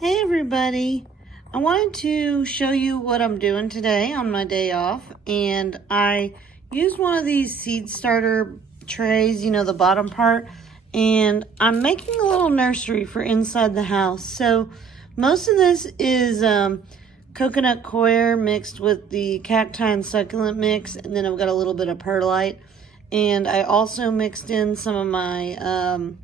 Hey everybody, I wanted to show you what I'm doing today on my day off, and I used one of these seed starter trays, you know, the bottom part, and I'm making a little nursery for inside the house. So most of this is coconut coir mixed with the cacti and succulent mix, and then I've got a little bit of perlite, and I also mixed in some of my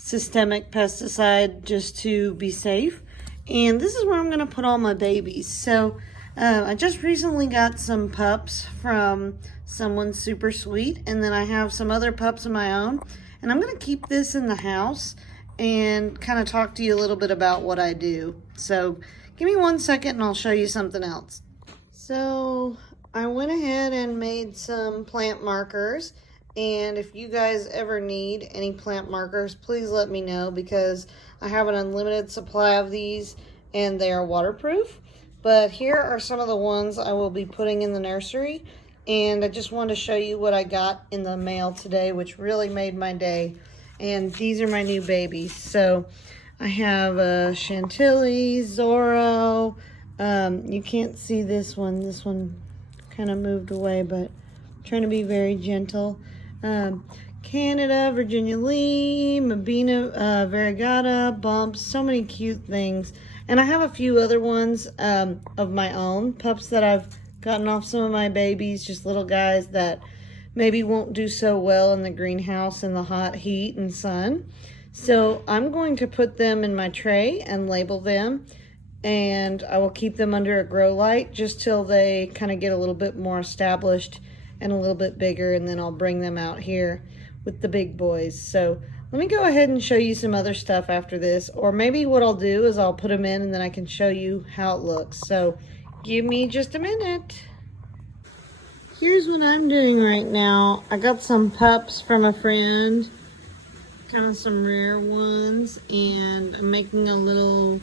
systemic pesticide just to be safe. And this is where I'm going to put all my babies. So I just recently got some pups from someone super sweet, and then I have some other pups of my own, and I'm going to keep this in the house and kind of talk to you a little bit about what I do. So give me 1 second and I'll show you something else. So I went ahead and made some plant markers. And if you guys ever need any plant markers, please let me know, because I have an unlimited supply of these and they are waterproof. But here are some of the ones I will be putting in the nursery. And I just wanted to show you what I got in the mail today, which really made my day. And these are my new babies. So I have Chantilly, Zorro. You can't see this one. This one kind of moved away, but I'm trying to be very gentle. Canada, Virginia Lee, Mabina, Variegata, Bumps, so many cute things. And I have a few other ones of my own, pups that I've gotten off some of my babies, just little guys that maybe won't do so well in the greenhouse in the hot heat and sun. So I'm going to put them in my tray and label them, and I will keep them under a grow light just till they kind of get a little bit more established and a little bit bigger, and then I'll bring them out here with the big boys. So let me go ahead and show you some other stuff after this, or maybe what I'll do is I'll put them in and then I can show you how it looks. So give me just a minute. Here's what I'm doing right now. I got some pups from a friend, kind of some rare ones, and I'm making a little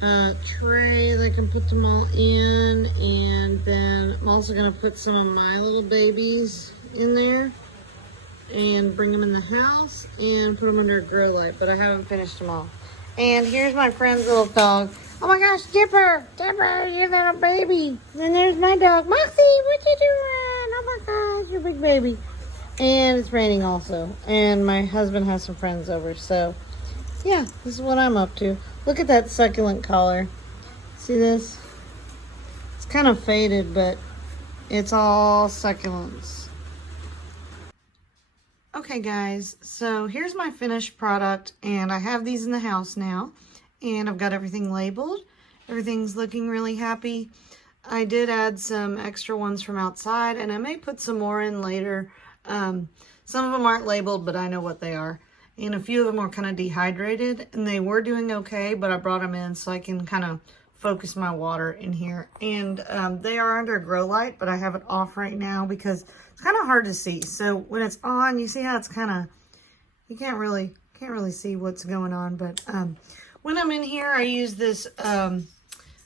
tray that I can put them all in, and then I'm also going to put some of my little babies in there and bring them in the house and put them under a grow light, but I haven't finished them all. And here's my friend's little dog. Oh my gosh, Dipper, you little baby. And then there's my dog, Moxie, what you doing? Oh my gosh, you big baby. And it's raining also, and my husband has some friends over, so yeah, this is what I'm up to. Look at that succulent collar. See this? It's kind of faded, but it's all succulents. Okay guys, so here's my finished product, and I have these in the house now, and I've got everything labeled. Everything's looking really happy. I did add some extra ones from outside, and I may put some more in later. Some of them aren't labeled, but I know what they are. And a few of them were kind of dehydrated, and they were doing okay, but I brought them in so I can kind of focus my water in here. And they are under a grow light, but I have it off right now because it's kind of hard to see. So when it's on, you see how it's kind of, you can't really see what's going on. But when I'm in here, I use this, there's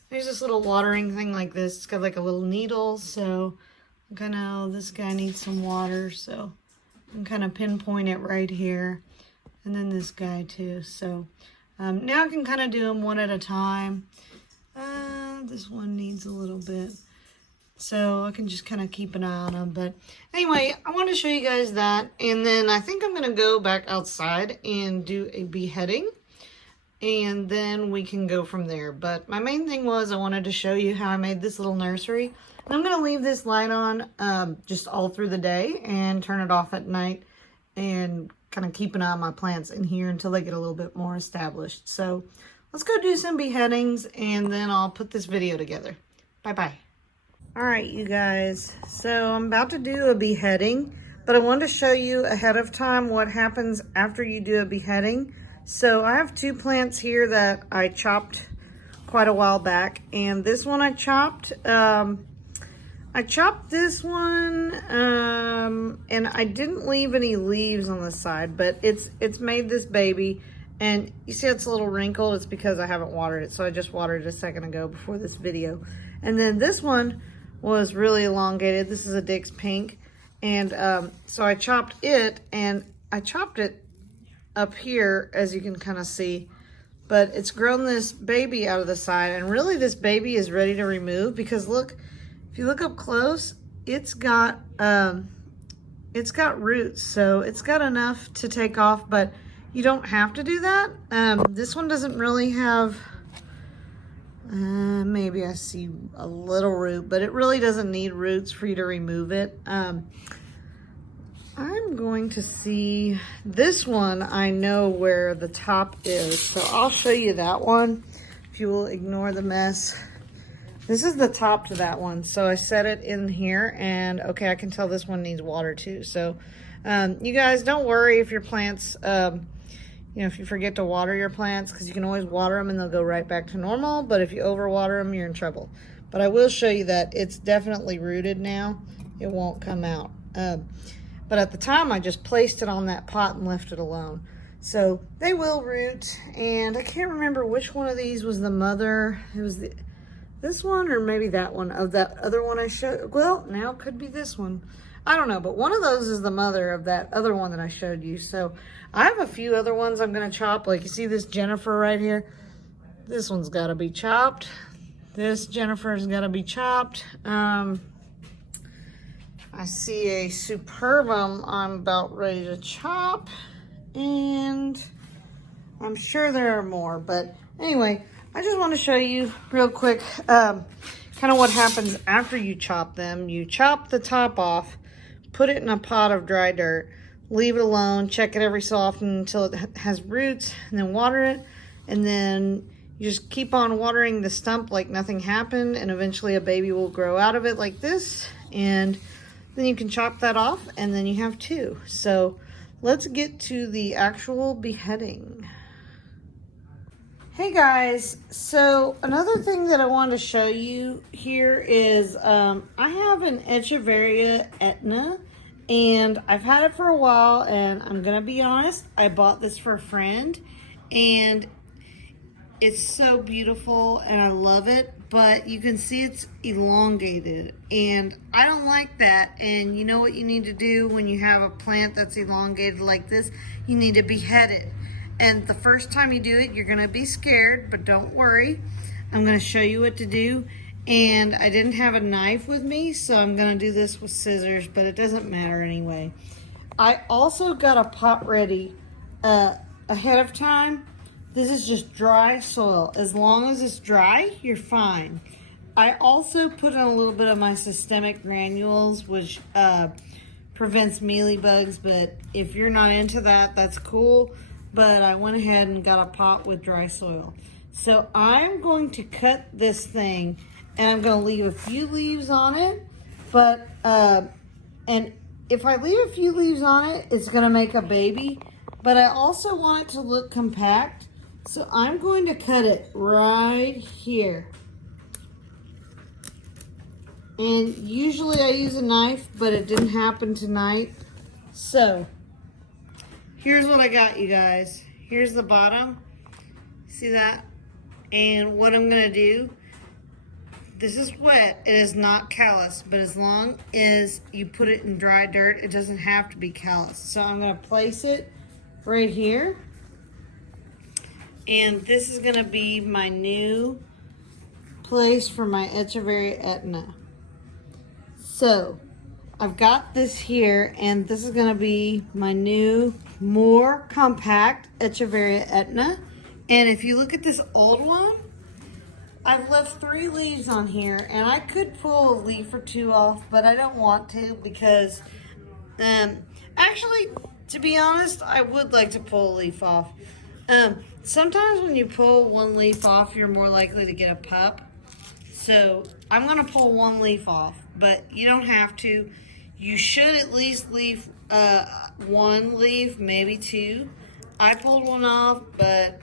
this little watering thing like this. It's got like a little needle, so I'm kind of, this guy needs some water, so I'm kind of pinpoint it right here. And then this guy too. So now I can kind of do them one at a time. This one needs a little bit, so I can just kind of keep an eye on them. But anyway, I want to show you guys that, and then I think I'm going to go back outside and do a beheading, and then we can go from there. But my main thing was I wanted to show you how I made this little nursery. And I'm going to leave this light on just all through the day and turn it off at night, and kind of keep an eye on my plants in here until they get a little bit more established. So let's go do some beheadings, and then I'll put this video together. Bye-bye. All right, you guys. So I'm about to do a beheading, but I wanted to show you ahead of time what happens after you do a beheading. So I have two plants here that I chopped quite a while back, and this one I chopped this one, and I didn't leave any leaves on the side, but it's made this baby, and you see it's a little wrinkled. It's because I haven't watered it, so I just watered it a second ago before this video. And then this one was really elongated. This is a Dick's Pink, and so I chopped it, and I chopped it up here, as you can kind of see, but it's grown this baby out of the side, and really this baby is ready to remove because look, if you look up close, it's got roots, so it's got enough to take off, but you don't have to do that. This one doesn't really have, maybe I see a little root, but it really doesn't need roots for you to remove it. I'm going to see this one. I know where the top is, so I'll show you that one if you will ignore the mess. This is the top to that one, so I set it in here, and okay, I can tell this one needs water too. So you guys don't worry if your plants, you know, if you forget to water your plants, because you can always water them and they'll go right back to normal, but if you overwater them, you're in trouble. But I will show you that it's definitely rooted now. It won't come out. But at the time, I just placed it on that pot and left it alone. So they will root, and I can't remember which one of these was the mother. It was this one or maybe that one of that other one I showed. Well, now it could be this one. I don't know, but one of those is the mother of that other one that I showed you. So I have a few other ones I'm gonna chop. Like you see this Jennifer right here. This one's gotta be chopped. This Jennifer's gotta be chopped. I see a Superbum I'm about ready to chop, and I'm sure there are more, but anyway, I just want to show you real quick kind of what happens after you chop them. You chop the top off, put it in a pot of dry dirt, leave it alone, check it every so often until it has roots, and then water it, and then you just keep on watering the stump like nothing happened, and eventually a baby will grow out of it like this, and then you can chop that off, and then you have two. So let's get to the actual beheading. Hey guys, so another thing that I wanted to show you here is I have an Echeveria Etna, and I've had it for a while, and I'm gonna be honest, I bought this for a friend, and it's so beautiful and I love it, but you can see it's elongated and I don't like that. And you know what you need to do when you have a plant that's elongated like this? You need to behead it. And the first time you do it, you're gonna be scared, but don't worry. I'm gonna show you what to do. And I didn't have a knife with me, so I'm gonna do this with scissors, but it doesn't matter anyway. I also got a pot ready ahead of time. This is just dry soil. As long as it's dry, you're fine. I also put in a little bit of my systemic granules, which prevents mealybugs, but if you're not into that, that's cool. But I went ahead and got a pot with dry soil. So I'm going to cut this thing, and I'm gonna leave a few leaves on it, but, and if I leave a few leaves on it, it's gonna make a baby, but I also want it to look compact. So I'm going to cut it right here. And usually I use a knife, but it didn't happen tonight. So here's what I got, you guys. Here's the bottom. See that? And what I'm gonna do, this is wet, it is not callous, but as long as you put it in dry dirt, it doesn't have to be callous. So I'm gonna place it right here. And this is gonna be my new place for my Echeveria Etna. So I've got this here, and this is gonna be my new, more compact Echeveria Etna. And if you look at this old one, I've left 3 leaves on here, and I could pull a leaf or 2 off, but I don't want to because, actually, to be honest, I would like to pull a leaf off. Sometimes when you pull 1 leaf off, you're more likely to get a pup. So I'm gonna pull 1 leaf off, but you don't have to. You should at least leave 1 leaf, maybe 2. I pulled 1 off, but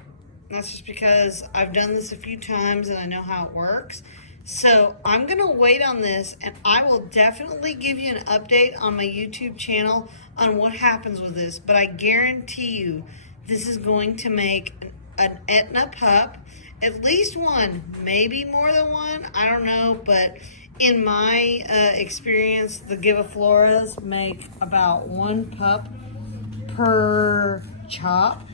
that's just because I've done this a few times and I know how it works. So I'm gonna wait on this, and I will definitely give you an update on my YouTube channel on what happens with this, but I guarantee you this is going to make an Etna pup, at least 1, maybe more than 1, I don't know, but in my experience, the Givifloras make about 1 pup per chop,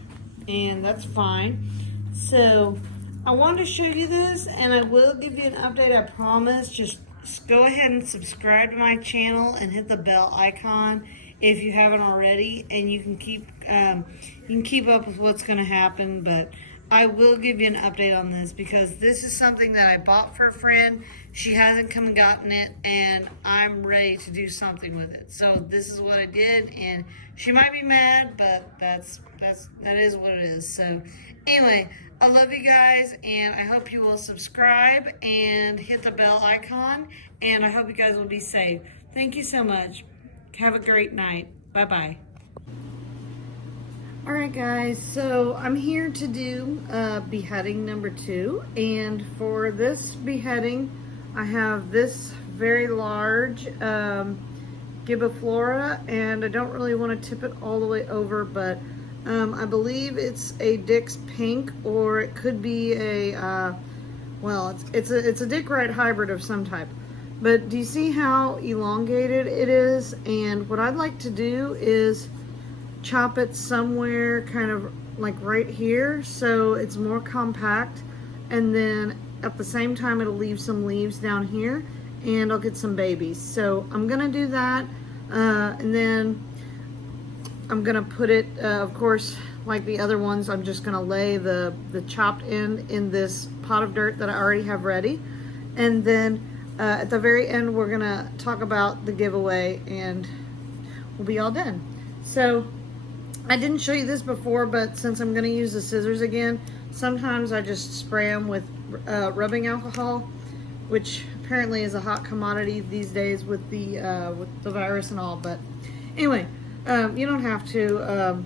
and that's fine. So I wanted to show you this, and I will give you an update, I promise. Just go ahead and subscribe to my channel and hit the bell icon if you haven't already, and you can keep up with what's going to happen. But I will give you an update on this because this is something that I bought for a friend. She hasn't come and gotten it, and I'm ready to do something with it. So this is what I did, and she might be mad, but that is what it is. So anyway, I love you guys, and I hope you will subscribe and hit the bell icon, and I hope you guys will be safe. Thank you so much. Have a great night. Bye-bye. All right, guys, so I'm here to do beheading number 2, and for this beheading, I have this very large Gibiflora, and I don't really want to tip it all the way over, but I believe it's a Dick's Pink, or it could be a, well, it's a Dick Wright hybrid of some type. But do you see how elongated it is? And what I'd like to do is chop it somewhere kind of like right here so it's more compact, and then at the same time it'll leave some leaves down here, and I'll get some babies. So I'm gonna do that, and then I'm gonna put it, of course, like the other ones, I'm just gonna lay the chopped end in this pot of dirt that I already have ready. And then at the very end, we're gonna talk about the giveaway, and we'll be all done. So I didn't show you this before, but since I'm gonna use the scissors again, sometimes I just spray them with rubbing alcohol, which apparently is a hot commodity these days with the virus and all. But anyway, you don't have to.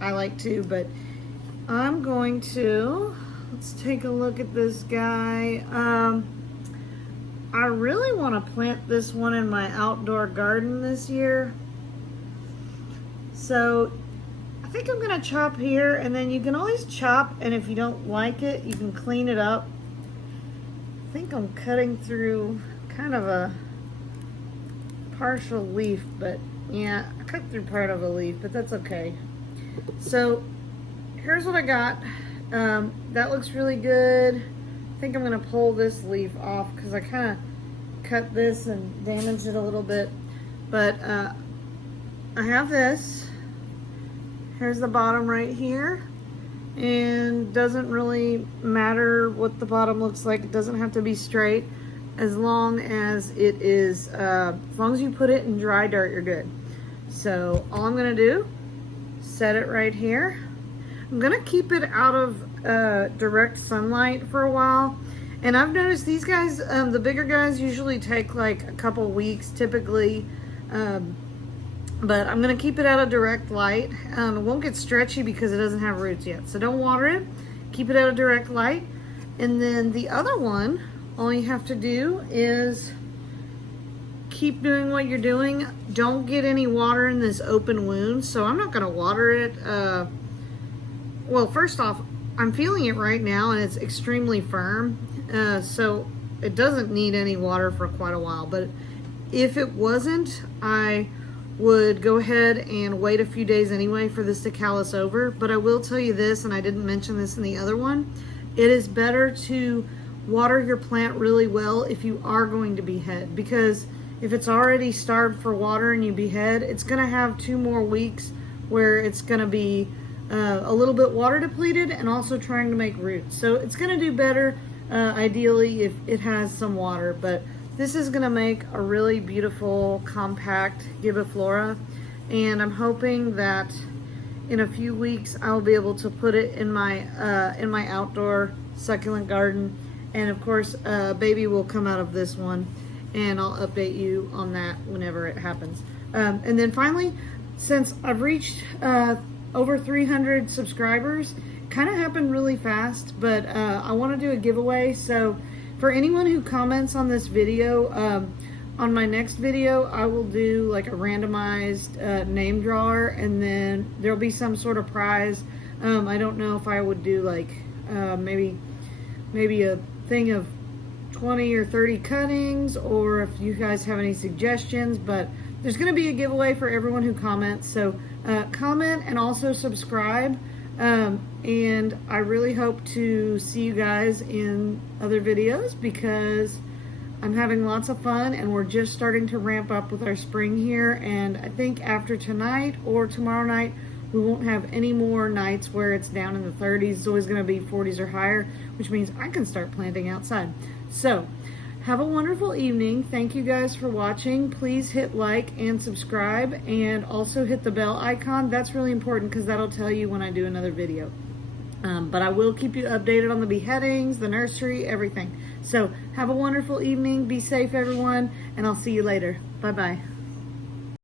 I like to, but I'm going to, let's take a look at this guy. I really want to plant this one in my outdoor garden this year. So I think I'm going to chop here, and then you can always chop, and if you don't like it, you can clean it up. I think I'm cutting through kind of a partial leaf, but yeah, I cut through part of a leaf, but that's okay. So here's what I got. That looks really good. I think I'm gonna pull this leaf off because I kind of cut this and damaged it a little bit. But I have this. Here's the bottom right here. And doesn't really matter what the bottom looks like. It doesn't have to be straight. As long as it is, as long as you put it in dry dirt, you're good. So all I'm gonna do, set it right here. I'm gonna keep it out of direct sunlight for a while. And I've noticed these guys, the bigger guys usually take like a couple weeks typically. But I'm gonna keep it out of direct light. It won't get stretchy because it doesn't have roots yet. So don't water it, keep it out of direct light. And then the other one, all you have to do is keep doing what you're doing. Don't get any water in this open wound. So I'm not gonna water it. Well, first off, I'm feeling it right now and it's extremely firm. So it doesn't need any water for quite a while. But if it wasn't, I would go ahead and wait a few days anyway for this to callus over. But I will tell you this, and I didn't mention this in the other one, it is better to water your plant really well if you are going to behead, because if it's already starved for water and you behead, it's going to have 2 more weeks where it's going to be a little bit water depleted and also trying to make roots. So it's going to do better ideally if it has some water. But this is going to make a really beautiful compact Gibiflora, and I'm hoping that in a few weeks I'll be able to put it in my outdoor succulent garden. And of course, baby will come out of this one, and I'll update you on that whenever it happens. And then finally, since I've reached over 300 subscribers, kind of happened really fast, but I want to do a giveaway. So for anyone who comments on this video, on my next video, I will do like a randomized name drawer, and then there'll be some sort of prize. I don't know if I would do like maybe a thing of 20 or 30 cuttings, or if you guys have any suggestions, but there's going to be a giveaway for everyone who comments. So comment and also subscribe. And I really hope to see you guys in other videos because I'm having lots of fun and we're just starting to ramp up with our spring here. And I think after tonight or tomorrow night, we won't have any more nights where it's down in the 30s. It's always going to be 40s or higher, which means I can start planting outside. So have a wonderful evening. Thank you guys for watching. Please hit like and subscribe, and also hit the bell icon. That's really important because that'll tell you when I do another video. But I will keep you updated on the beheadings, the nursery, everything. So have a wonderful evening. Be safe, everyone, and I'll see you later. Bye-bye.